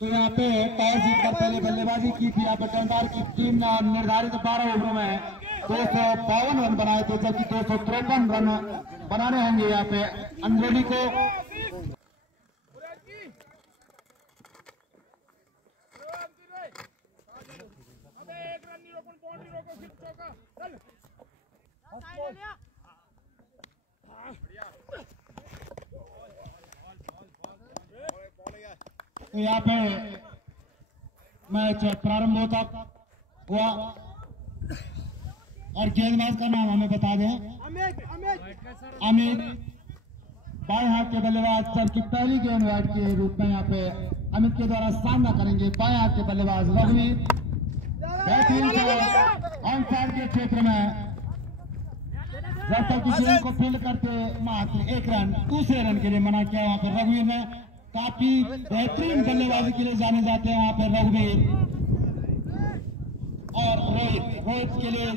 तो यहाँ पे टॉस जीतकर पहले बल्लेबाजी की थी। यहाँ पे टंडवार की टीम ने निर्धारित 12 ओवरों में 252 रन बनाए थे, जबकि 253 रन बनाने होंगे यहाँ पे अंद्रोली को। तो यहाँ पे मैच प्रारंभ होता हुआ और गेंदबाज का नाम हमें बता दें। अमित बाएं हाथ के बल्लेबाज सर की पहली गेंदबाज के रूप में यहाँ पे अमित के द्वारा सामना करेंगे। बाएं हाथ के बल्लेबाज रघुवीर ऑन साइड के क्षेत्र में जब तक किसी को फील्ड करते मात्र 1 रन, दूसरे रन के लिए मना किया। वहां पर रघुवीर ने काफी बेहतरीन बल्लेबाजी के लिए जाने जाते हैं वहां पर रघुवीर और रोहित के लिए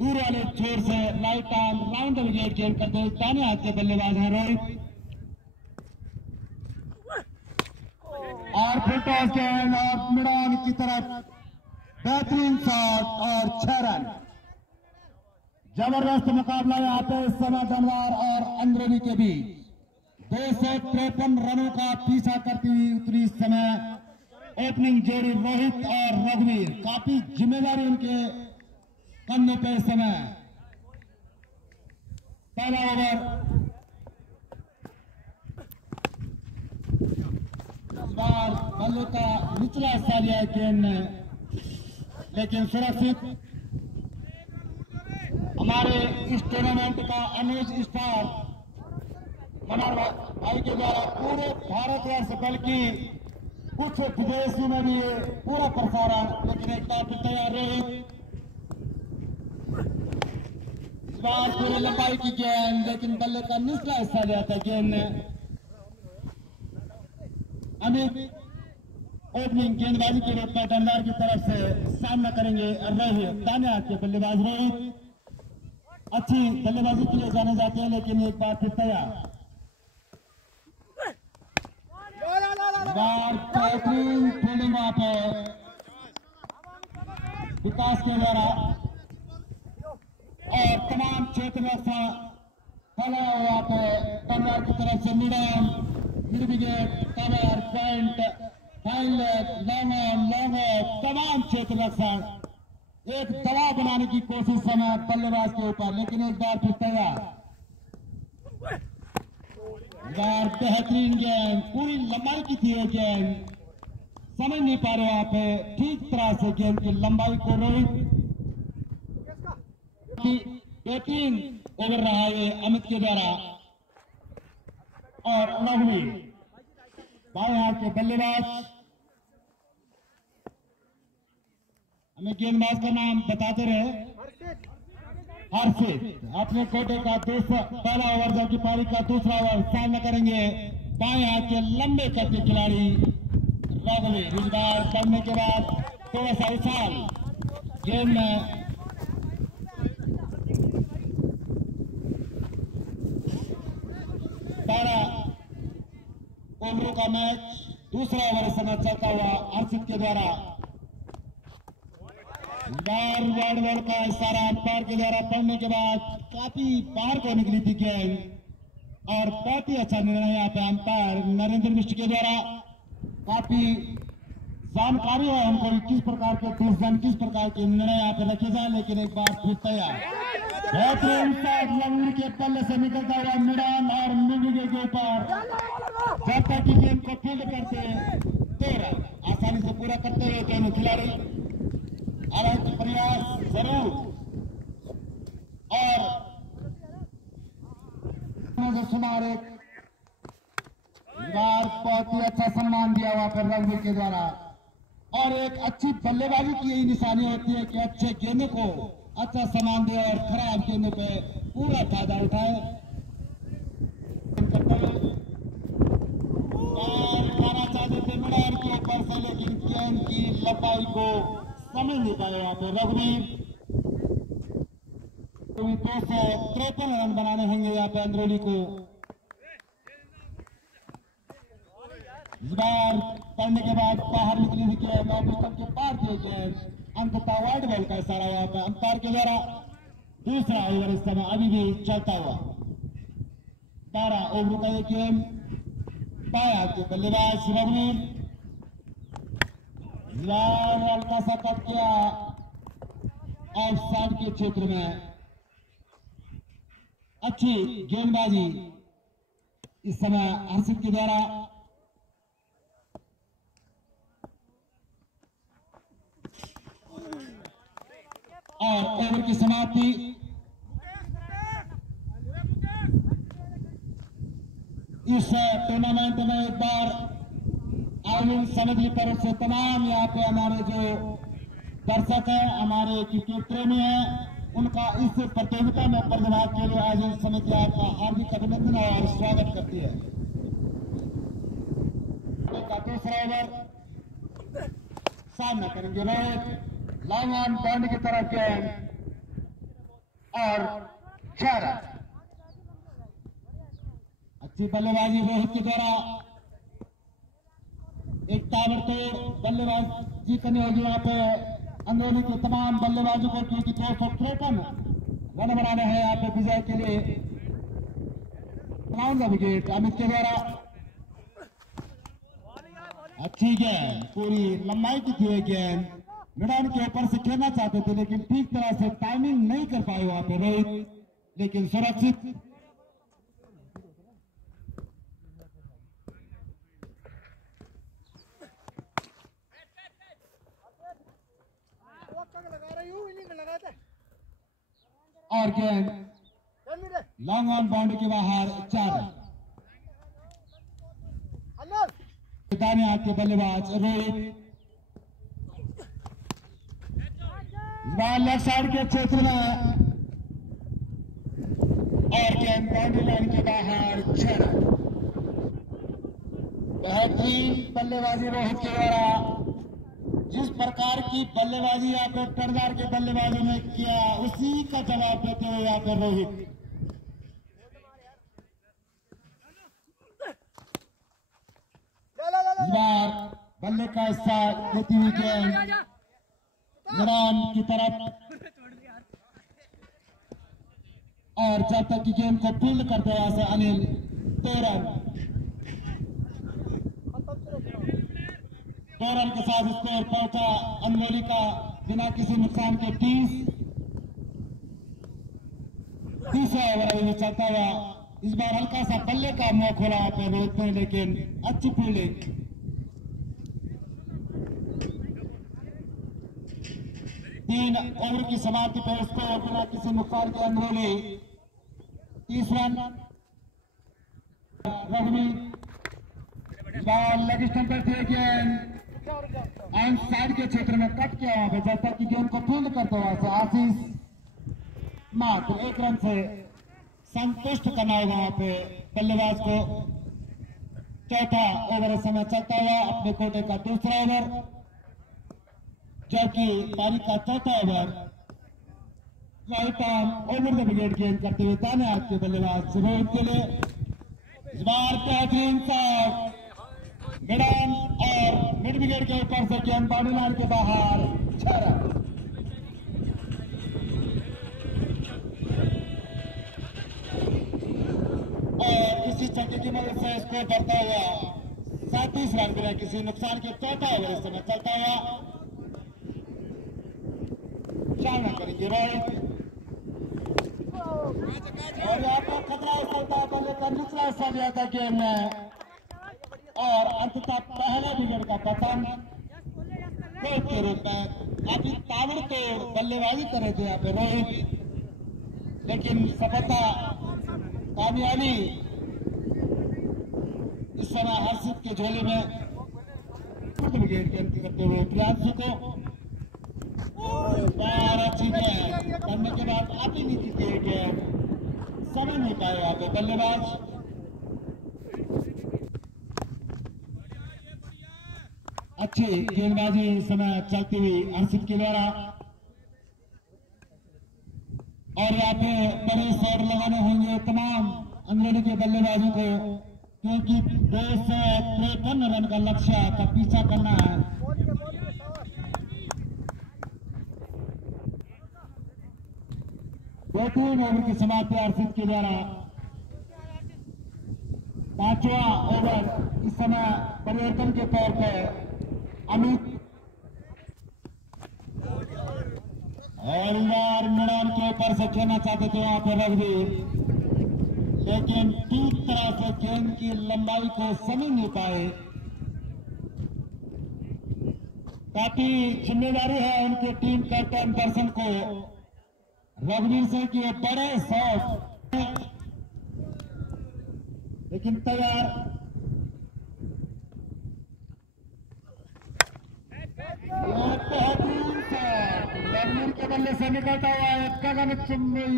दूर वाले छोर से light arm round the wicket गेंद करते हुए दाहिने हाथ के बल्लेबाज हैं रोहित। और फिर टॉस गेंद और मैदान की तरफ बेहतरीन शॉट और 6 रन। जबरदस्त मुकाबला यहाँ पे इस समय धनवार और अंद्रोली के बीच 253 रनों का पीछा करती हुई उतरी इस समय ओपनिंग जोड़ी रोहित और रघुवीर। काफी जिम्मेदारी उनके कंधों पे इस समय। पहला ओवर इस बार बल्ले का निचला हिस्सा लिया है गेंद ने, लेकिन सुरक्षित। हमारे इस टूर्नामेंट का अनुज स्टार मनोहर भाई के द्वारा पूरे भारतवर्ष बल्कि कुछ विदेशों में भी पूरा प्रसारण, लेकिन एक बार फिर तैयार रही। इस बार पूरे लंबाई की गेंद, लेकिन बल्ले का निचला हिस्सा लिया था गेंद ने। अमित ओपनिंग गेंदबाजी के रूप में डंडार की तरफ से सामना करेंगे। रोहित दाहिने हाथ के बल्लेबाज रोहित अच्छी बल्लेबाजी के लिए जाने जाते हैं, लेकिन एक बार फिर तैयार। बेहतरीन फील्डिंग वहां पे विकास के द्वारा और तमाम क्षेत्र में फैला हुआ पे टंडवार की तरफ से mid wicket cover point fine leg long तमाम क्षेत्र रक्षण एक दबाव बनाने की कोशिश समय बल्लेबाज के ऊपर, लेकिन एक बार फिर तैयार। बेहतरीन गेंद पूरी लंबाई की थी ये गेंद, समझ नहीं पा रहे वहां पे ठीक तरह से गेंद की लंबाई को। रोहित बेहतरीन ओवर रहा है अमित के द्वारा और रघुवीर बाएं हाथ के बल्लेबाज। हमें गेंदबाज का नाम बताते रहे। हर्षित अपने कोटे का पहला ओवर जबकि पारी का दूसरा ओवर सामना करेंगे बाएं हाथ के लंबे कद के खिलाड़ी रघुवीर। इस बार पढ़ने के बाद थोड़ा सा उछाल गेंद में 12 ओवरों का मैच दूसरा ओवर समय चलता हुआ हर्षित के द्वारा वार्ड बॉल का इशारा अंपायर के द्वारा पढ़ने के बाद काफी बाहर को निकली थी गेंद और बहुत ही अच्छा निर्णय यहाँ पे अंपायर नरेंद्र मिश्र के द्वारा। काफी जानकारी है उनको किस प्रकार के डिसीजन किस प्रकार के निर्णय यहाँ पे रखे जाए, लेकिन एक बार फिर तैयार बेहतरीन शॉट लंबी के पल्ले से निकलता हुआ मैदान और मिडविकेट के ऊपर जब तक गेंद को फील्ड करते 13 आसानी से पूरा करते हुए दोनों खिलाड़ी। हालांकि प्रयास जरूर और सुनार एक बार बहुत ही अच्छा सम्मान दिया हुआ पर रघुवीर के द्वारा और एक अच्छी बल्लेबाजी की यही निशानी होती है कि अच्छे गेंदों को अच्छा सम्मान दे और खराब गेंदों पे पूरा फायदा उठाए। जाना चाहते थे मैदान के ऊपर से, लेकिन गेंद की लंबाई को समझ नहीं पाए यहाँ पे रघुवीर। 253 रन बनाने होंगे यहाँ पे अंद्रोली को। इस बार पढ़ने के बाद बाहर निकली हुई गेंद और विकेट के पार किए गेंद, अंततः वाइड बॉल का इशारा हुआ था अंपायर के द्वारा। दूसरा ओवर इस समय अभी भी चलता हुआ। 12 ओवर का ये गेम। पाया के बल्लेबाज रघुवीर हल्का सा कट किया ऑफ साइड के क्षेत्र में। अच्छी गेंदबाजी इस समय हर्षित के द्वारा। और ओवर की समाप्ति। इस टूर्नामेंट में एक बार आयोजन समिति की तरफ से तमाम यहाँ पे हमारे जो दर्शक हैं, हमारे क्रिकेट प्रेमी हैं, उनका इस प्रतियोगिता में प्रतिभाग के लिए आयोजन समिति आपका हार्दिक अभिनंदन और स्वागत करती है। दूसरा ओवर सामना करेंगे रोहित, लॉन्ग ऑन पॉइंट की तरफ गेंद और 6 रन। अच्छी बल्लेबाजी रोहित के द्वारा। एक ताबड़तोड़ बल्लेबाजी करनी होगी यहाँ पे अंदरूनी के तमाम बल्लेबाजों को, क्योंकि 253 रन बनाने हैं यहाँ पे विजय के लिए। राउंड द विकेट अमित के द्वारा। अच्छी गेंद, पूरी लंबाई की थी गेंद, मैदान के ऊपर से खेलना चाहते थे लेकिन ठीक तरह से टाइमिंग नहीं कर पाए वहां पे रोहित, लेकिन सुरक्षित। और गेंद लॉन्ग ऑन बाउंड्री के बाहर 4 रन। दाहिने हाथ के बल्लेबाज रोहित लेफ्ट साइड के क्षेत्र में और गेंद बाउंड्री लाइन के बाहर 6 रन। बेहतरीन बल्लेबाजी रोहित के द्वारा। जिस प्रकार की बल्लेबाजी यहाँ पे टर्नदार के बल्लेबाजों ने किया उसी का जवाब देते हुए यहाँ पे रोहित। इस बार बल्ले का हिस्सा देती हुई गेंद मैदान की तरफ, और जब तक की गेंद को फील्ड करते हैं यहाँ से अनिल 2 रन के साथ स्कोर पहुंचा अनमोली का बिना किसी नुकसान के 30 ओवर अभी चलता हुआ। इस बार हल्का सा बल्ले का मुंह खोला पे रोहित ने, लेकिन अच्छी फील्डिंग। 3 ओवर की समाप्ति पर स्कोर बिना किसी नुकसान के अनमोली 30 रन। रघुवीर लेग स्टंप पर थे गेंद एंड साइड के क्षेत्र में कट किया वहां पे, जब तक कि गेंद को फील्ड करते हुआ आशीष मात्र 1 रन से संतुष्ट करना होगा वहां पे बल्लेबाज को। चौथा ओवर इस समय चलता हुआ, अपने कोटे का दूसरा ओवर, जबकि पारी का चौथा over. Right arm over the wicket गेंद करते हुए दाहिने हाथ के बल्लेबाज रोहित के लिए। इस बार बेहतरीन शॉट मैदान और मिड विकेट के ऊपर से गेंद बाउंड्री लाइन के बाहर 6 रन। और इसी चक्के की मदद से स्कोर बढ़ता हुआ 37 रन बिना किसी नुकसान के चौथा ओवर इस समय चलता हुआ। 4 रन करेंगे रोहित, और यहाँ पर खतरा होता है बल्ले का निचला हिस्सा दिया था गेम में, और अंततः पहले विकेट का पतन रोहित के रूप में। काफी ताबड़तोड़ बल्लेबाजी कर रहे थे यहाँ पे रोहित, लेकिन सफलता कामयाबी इस समय हर्षित के झोले में। विकेट गेंद करते हुए प्रियांशु को अच्छी गेंद करने के बाद आती नीति के गेंद समझ नहीं पाए यहाँ पे बल्लेबाज। अच्छी गेंदबाजी इस समय चलती हुई हर्षित के द्वारा, और यहाँ पे बड़े शॉट लगाने होंगे तमाम अंग्रेजी के बल्लेबाजों को, क्योंकि 253 रन का लक्ष्य का पीछा करना है। बेहतरीन ओवर की समाप्ति अर्षित के द्वारा 5वां ओवर इस समय परिवर्तन के तौर पर अमित और मैदान के ऊपर से खेलना चाहते थे वहां पर रघुवीर, लेकिन ठीक तरह से गेंद की लंबाई को समझ नहीं पाए। काफी जिम्मेदारी है उनके टीम कैप्टन दर्शन को रघुवीर सिंह की बड़े शॉट, लेकिन तैयार बेहतरीन शॉट रघुवीर के बल्ले से निकलता हुआ है गगन चुम्बी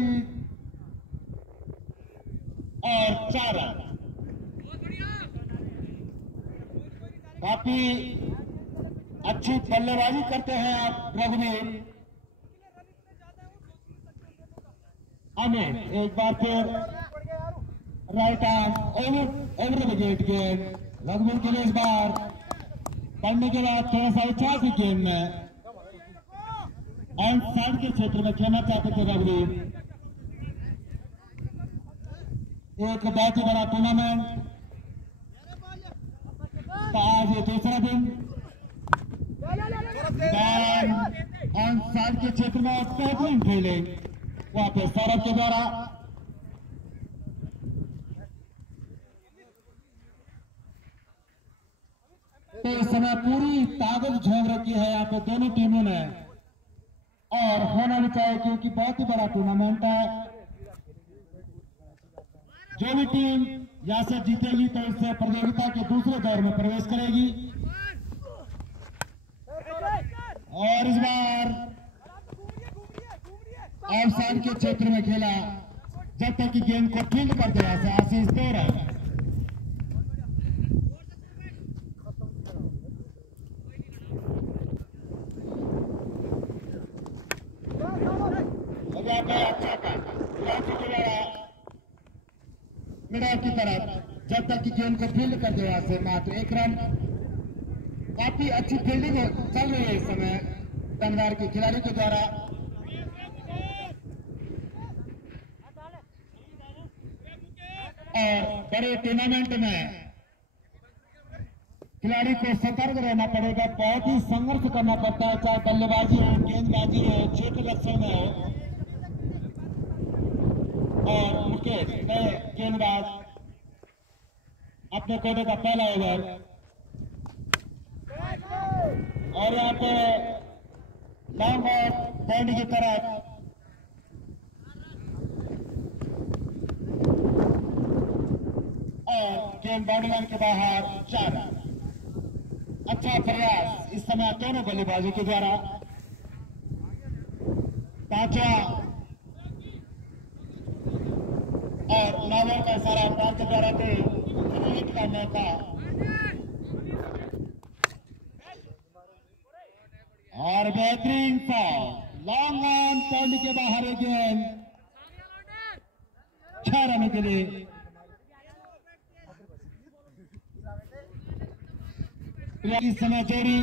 और 4 रन। काफी अच्छी बल्लेबाजी करते हैं आप रघुवीर। अमित एक बार फिर right arm over the wicket गेंद रघुवीर के लिए इस बार पढ़ने के बाद थोड़ा सा उछाल की गेंद में ऑन साइड के क्षेत्र में खेलना चाहते थे रघुवीर। एक बहुत ही बड़ा टूर्नामेंट का आज ये दूसरा दिन ऑन साइड के क्षेत्र में बेहतरीन फील्डिंग वहां पे सौरभ के द्वारा। तो इस समय पूरी ताकत झोंक रखी है यहाँ पे दोनों टीमों ने, और होना भी चाहिए क्योंकि बहुत ही बड़ा टूर्नामेंट है। जो भी टीम यहाँ से जीतेगी तो इससे प्रतियोगिता के दूसरे दौर में प्रवेश करेगी। और इस बार ऑफ साइड के क्षेत्र में खेला जब तक कि गेंद को फील्ड कर दिया से आशीष 2 रन। मिडल की तरफ जब तक कि गेंद को फील्ड कर दिया से मात्र 1 रन। काफी अच्छी फील्डिंग चल रही है इस समय धनवार के खिलाड़ी के द्वारा। और बड़े टूर्नामेंट में खिलाड़ी को सतर्क रहना पड़ेगा, बहुत ही संघर्ष करना पड़ता है, चाहे बल्लेबाजी हो, गेंदबाजी हो, छोटे लक्ष्य में हो। और मुकेश नए गेंदबाज अपने कोटे का पहला ओवर, और यहाँ पे लॉन्ग और पॉइंट की तरफ और गेंद बाउंड्री लाइन के बाहर 4 रन। अच्छा प्रयास इस समय दोनों बल्लेबाजों के द्वारा। 5वां और नावर का सारा अंपायर के द्वारा तो हिट का मौका, और बेहतरीन शॉट लॉन्ग ऑन पॉइंट के बाहर एक गेंद 6 रनों के लिए। इस समय जोड़ी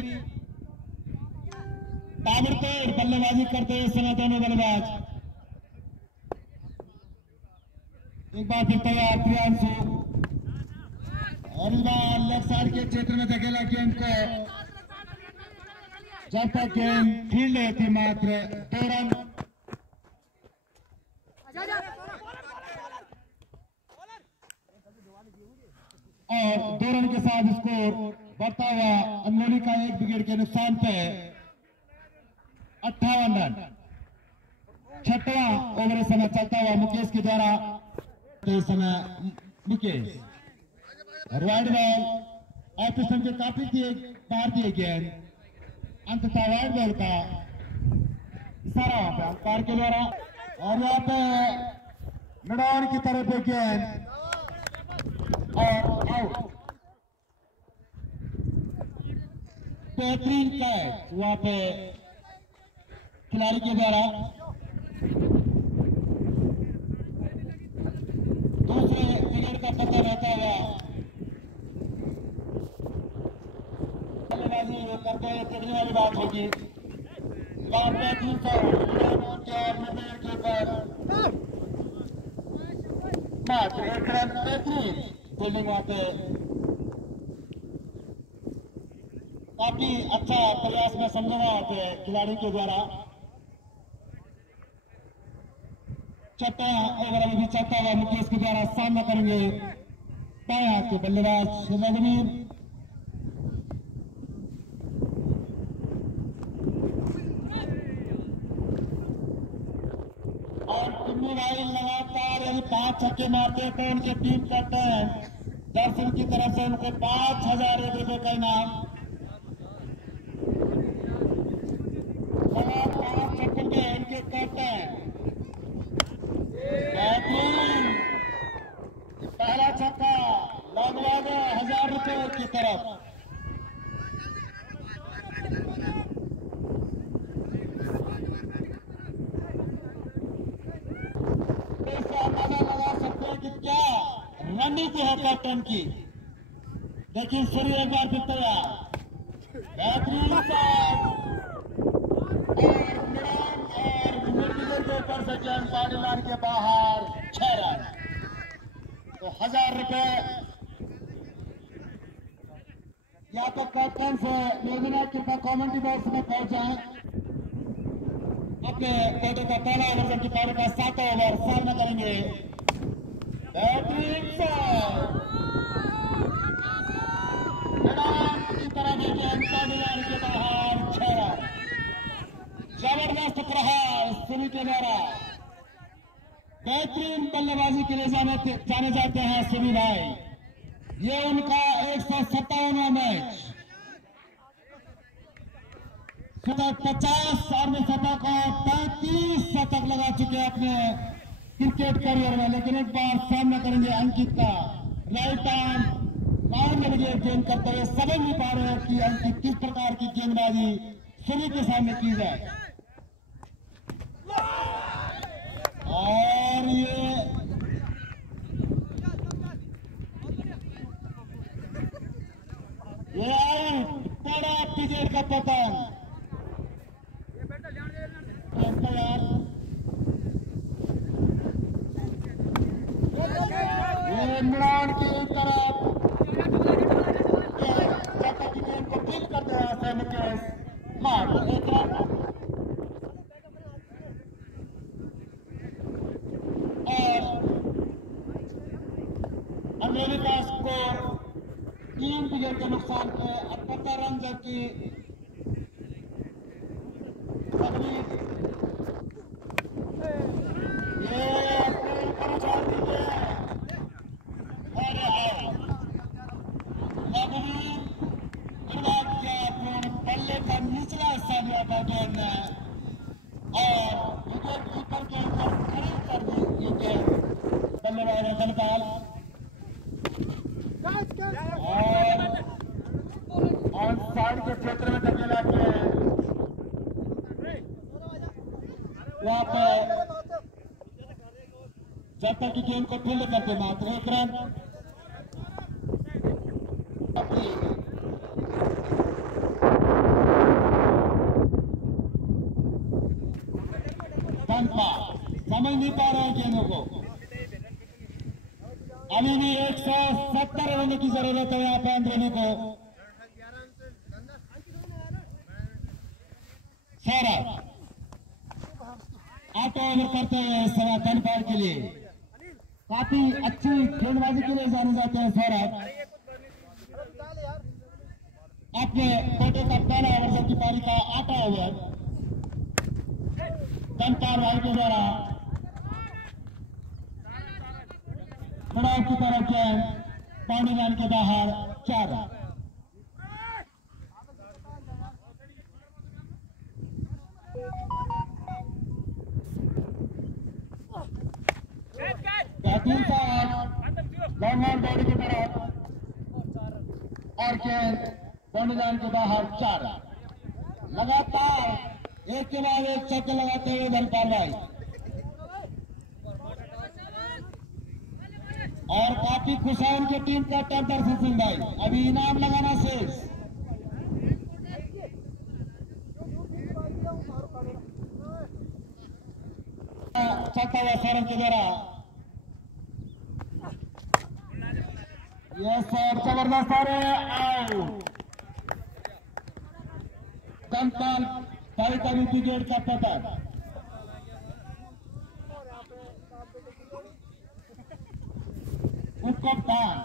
ताबड़तोड़ बल्लेबाजी करते हुए समय दोनों बल्लेबाज। एक बार फिर तैयार प्रियांशु, और इस बार लेफ्ट साइड के क्षेत्र में धकेला गेंद को, जब तक गेंद फील्ड होती मात्र 2 रन। और 2 रन के साथ स्कोर बढ़ता हुआ अंदोली का 1 विकेट के नुकसान पे 58 रन। 6वां ओवर इस समय चलता हुआ मुकेश के द्वारा। तो इस समय मुकेश वाइड बॉल ऑपोजिशन के काफी बाहर दिए गेंद, अंततः वाइड बॉल का इशारा वहां पे अंपायर के द्वारा। और यहाँ पे मैदान की तरफ गेंद और आउट। बेहतरीन कैच वहां पे खिलाड़ी के द्वारा। दूसरे विकेट का पता रहता हुआ बैटरी वाली बात होगी। 3500 के ऊपर मात्र एक रन बेहतरीन फील्डिंग वहां पे काफी अच्छा प्रयास में समझा वहां पे खिलाड़ी के द्वारा। छठा ओवर अभी भी चलता हुआ मुकेश के द्वारा सामना करेंगे बाएं हाथ के बल्लेबाज रघुवीर। और टिम्मी भाई लगातार यदि 5 छक्के मारते हैं तो उनके टीम कैप्टन दर्शन की तरफ से उनको 5,000 रुपए का इनाम। 5 छक्कों के उनके कैप्टन बेहतरीन पहला छक्का लगवा दो 1,000 रुपए की तरफ। अंदाजा लगा सकते हैं कि क्या रणनीति है कैप्टन की। देखिए सूर्य एक बार फिर तैयार बेहतरीन के ऊपर से गेंद बाउंड्री लाइन के बाहर 6 रन। तो 1,000 रुपए या तो कैप्टन से योजना कृपया कमेंट्री बॉक्स में पहुंच जाए। अपने कोटे का पहला ओवर जबकि पारी का 7वां ओवर सामना करेंगे बेहतरीन की तरह गेंद बाउंड्री लाइन के बाहर 6 रन। जबरदस्त प्रहार सुनी के द्वारा बेहतरीन बल्लेबाजी के लिए जाने जाते हैं सुनी भाई। ये उनका 157वां मैच 50 और शतक को 35 शतक लगा चुके हैं अपने क्रिकेट करियर में। लेकिन एक बार सामना करेंगे अंकित का राइट आर्म माउंड में गेंद करते हुए समझ नहीं पा रहे हैं कि अंकित किस प्रकार की गेंदबाजी सुनी के सामने की जाए। और ये आउट बड़ा पिजेट का पतन तैयार। ये इमरान की तरफ जैसा कि गेंद को फील करते हैं मुकेश मार एक रन। अमेरिका स्कोर 3 विकेट के नुकसान पे 78 रन जबकि बल्ले का निचला हिस्सा दिया था गेंद ने और विकेट कीपर के ऊपर खड़ी कर दी गेंद बल्लेबाज धनपाल। और साइड के क्षेत्र में धकेला के वहां पे जब तक की गेंद को फील्ड करते मात्र 1 रन। समझ नहीं पा रहे हैं गेंदों को। अभी भी 170 रन की जरूरत है यहाँ पे अंदरूनी को। सौरभ 8 ओवर करते हैं इस समय धनपाल के लिए। काफी अच्छी गेंदबाजी के लिए जाने जाते हैं सौरभ। अपने कोटे का पहला ओवर जबकि पारी का 8वां ओवर धनपाल भाई के द्वारा चुनाव की तरफ गेंद बाउंड्री लाइन के बाहर 4 रन। बेहतरीन लॉन्ग ऑन बॉडी की तरफ और गेंद बाउंड्री लाइन के बाहर 4 रन। लगातार एक के बाद एक छक्के लगाते हुए धनपाल भाई और काफी खुश है उनकी टीम कैप्टन दर्शन सिंह भाई। अभी इनाम लगाना शेष भागता हुआ सौरभ के द्वारा यह सर जबरदस्त आउट। कंपाल भाई का भी विकेट का पतन। उपकप्तान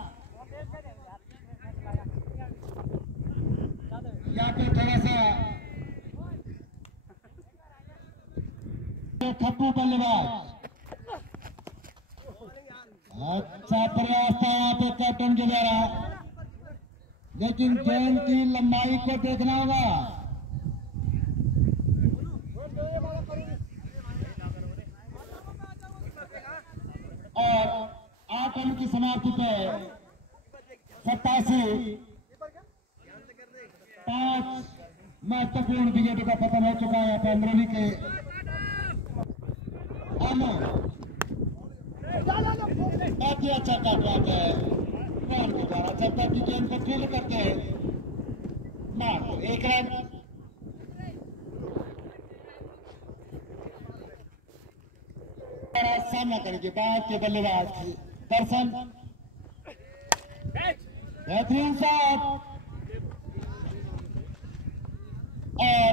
यहाँ पे थोड़ा सा खप्पू बल्लेबाज। अच्छा प्रयास था यहाँ पे कैप्टन के द्वारा, लेकिन गेंद की लंबाई को देखना होगा। और 8 रन की समाप्ति पे 87 5 महत्वपूर्ण विकेटों का पतन हो चुका है यहाँ पे अमरोली के बहुत ही अच्छा काट है बॉल के द्वारा। जब तक कि गेंद को फील्ड करते हैं मार दो 1 रन। सामना करने के बाद के बल्लेबाज दर्शन बेहतरीन शॉट और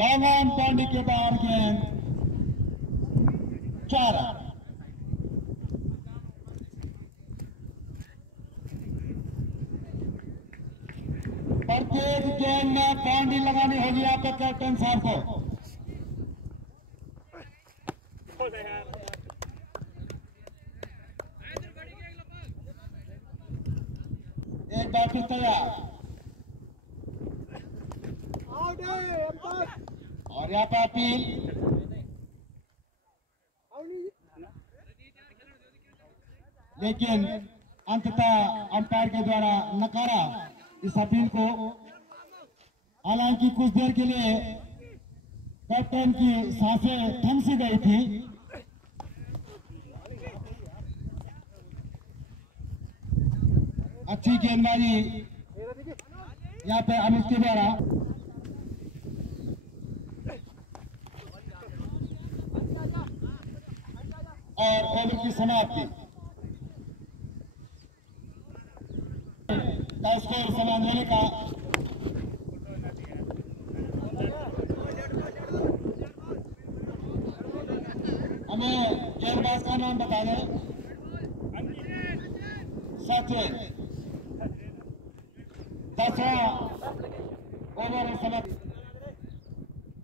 लॉन्ग ऑन पांडे के बाहर गेंद 4 रन। प्रत्येक गेंद में बाउंड्री लगानी होगी आपके कैप्टन साहब को। एक बार फिर तैयार और यहाँ पर अपील। लेकिन अंततः अंपायर के द्वारा नकारा इस अपील को। हालांकि कुछ देर के लिए कैप्टन की सांसें थम सी गई थी। अच्छी गेंदबाजी यहाँ पे अमित के द्वारा। और ओवर की समाप्ति का स्कोर समान होने का। हमें गेंदबाज का नाम बता दें। सचिन 10वां ओवर समाप्ति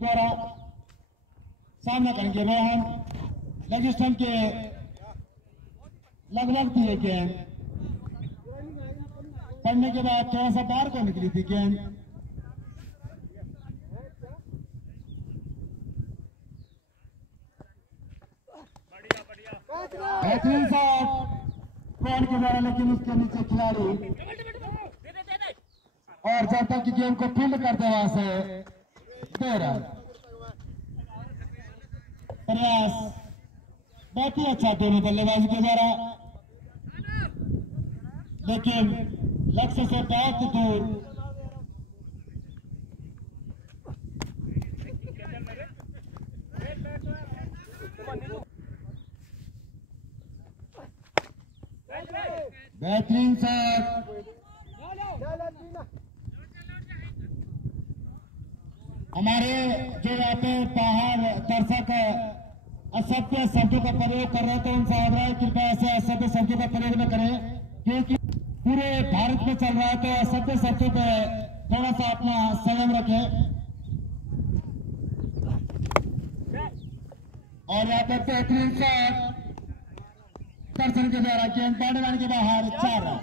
द्वारा सामना करेंगे रोहन। लेग स्टंप के लगभग थी गेंद पड़ने के बाद थोड़ा सा बाहर को निकली थी गेंद। बेहतरीन शॉट रोहन के द्वारा, लेकिन उसके नीचे खिलाड़ी और जब तक कि गेंद को फील्ड करते वहां से 2 रन। प्रयास बहुत ही अच्छा दोनों बल्लेबाजी के द्वारा, लेकिन लक्ष्य से बहुत दूर। बेहतरीन शॉट हमारे जो यहाँ पे बाहर दर्शक असभ्य शब्दों का प्रयोग कर रहे थे उनसे आग्रह है कृपया ऐसे असभ्य शब्दों का प्रयोग न करें, क्योंकि पूरे भारत में चल रहा है तो असभ्य शब्दों पे थोड़ा सा अपना संयम रखें। और यहाँ पर बेहतरीन शॉट दर्शन के द्वारा गेंद बाउंड्री के बाहर 4 रन।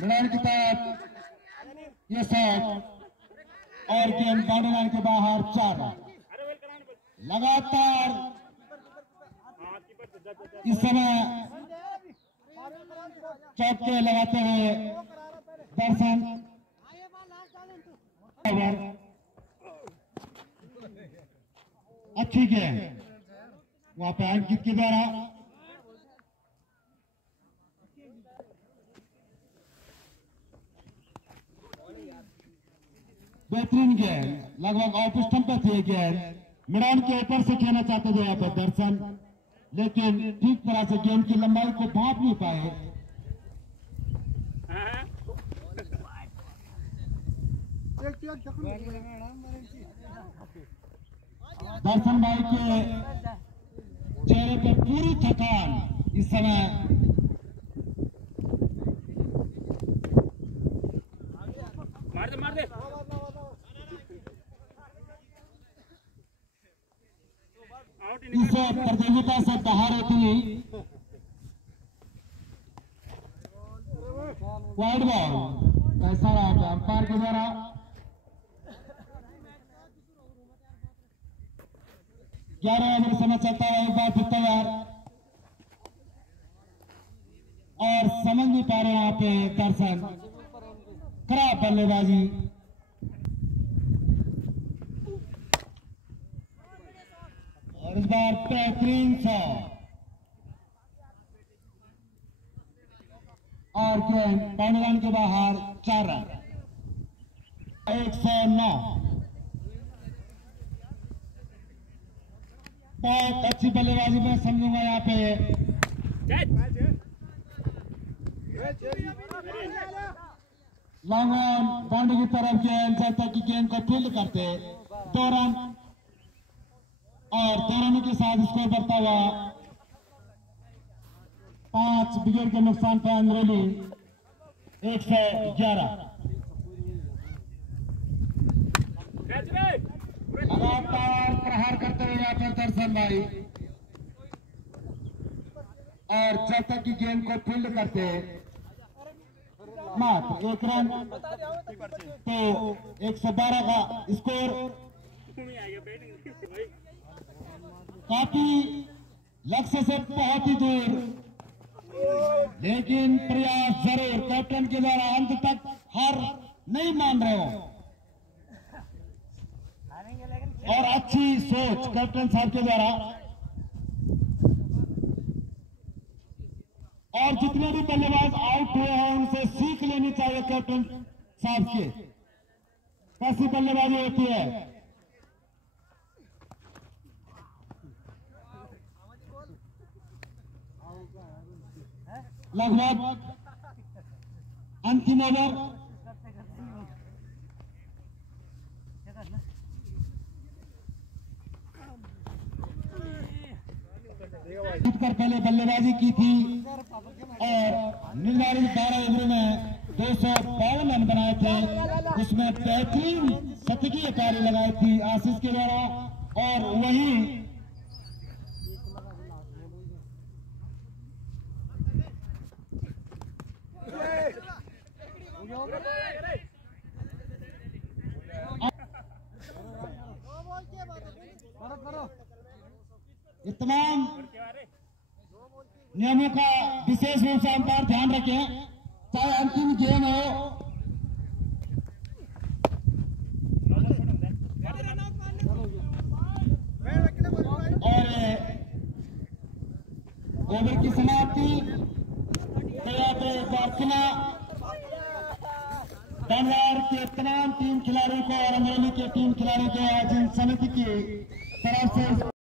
मिलान की तरफ ये शॉट और गेंद बाउंड्री के बाहर 4 रन। लगातार इस समय चौके लगाते हुए दर्शन अच्छी गेंद वहां पे अंकित के द्वारा। बेहतरीन गेंद लगभग ऑफ स्टंप पे थी गेंद, मैदान के ऊपर से खेलना चाहते थे यहाँ पर दर्शन, लेकिन ठीक तरह से गेंद की लंबाई को भांप नहीं पाए। दर्शन भाई के चेहरे पर पूरी थकान इस समय मार दे इस प्रतियोगिता से बाहर होती वाइड बॉल कैसा रहा अंपायर के द्वारा। ग्यारह ओवर समय चलता है, एक बार फिर तैयार और समझ नहीं पा रहे यहाँ पे दर्शन, खराब बल्लेबाजी। और इस बार बेहतरीन शॉट और गेंद बाउंड्री के बाहर 4 रन। 109 बहुत अच्छी बल्लेबाजी मैं समझूंगा यहाँ पे। लॉन्ग ऑन बाउंड्री की तरफ गेंद, जब तक की गेंद को फील्ड करते 2 रन और 2 रनों के साथ स्कोर बढ़ता हुआ 5 विकेट के नुकसान पर अंदरूनी 111। लगातार प्रहार करते हुए यहाँ पर दर्शन भाई, और जब तक की गेंद को फील्ड करते मात्र 1 रन तो 112 का स्कोर। काफी लक्ष्य से बहुत ही दूर, लेकिन प्रयास जरूर कैप्टन के द्वारा अंत तक हार नहीं मान रहे हो और अच्छी सोच कैप्टन साहब के द्वारा। और जितने भी बल्लेबाज आउट हुए हैं उनसे सीख लेनी चाहिए कैप्टन साहब के, कैसी बल्लेबाजी होती है। लगभग अंतिम ओवर जीतकर पहले बल्लेबाजी की थी और निर्धारित 12 ओवरों में 252 रन बनाए थे, उसमें बेहतरीन शतकीय पारी लगाई थी आशीष के द्वारा। और वहीं ये तमाम नियमों का विशेष रूप से अंपायर ध्यान रखें, चाहे अंतिम गेम हो। और ओवर की समाप्ति धनवार के तमाम टीम खिलाड़ियों को और अमरेली के टीम खिलाड़ियों को आज समिति की तरफ से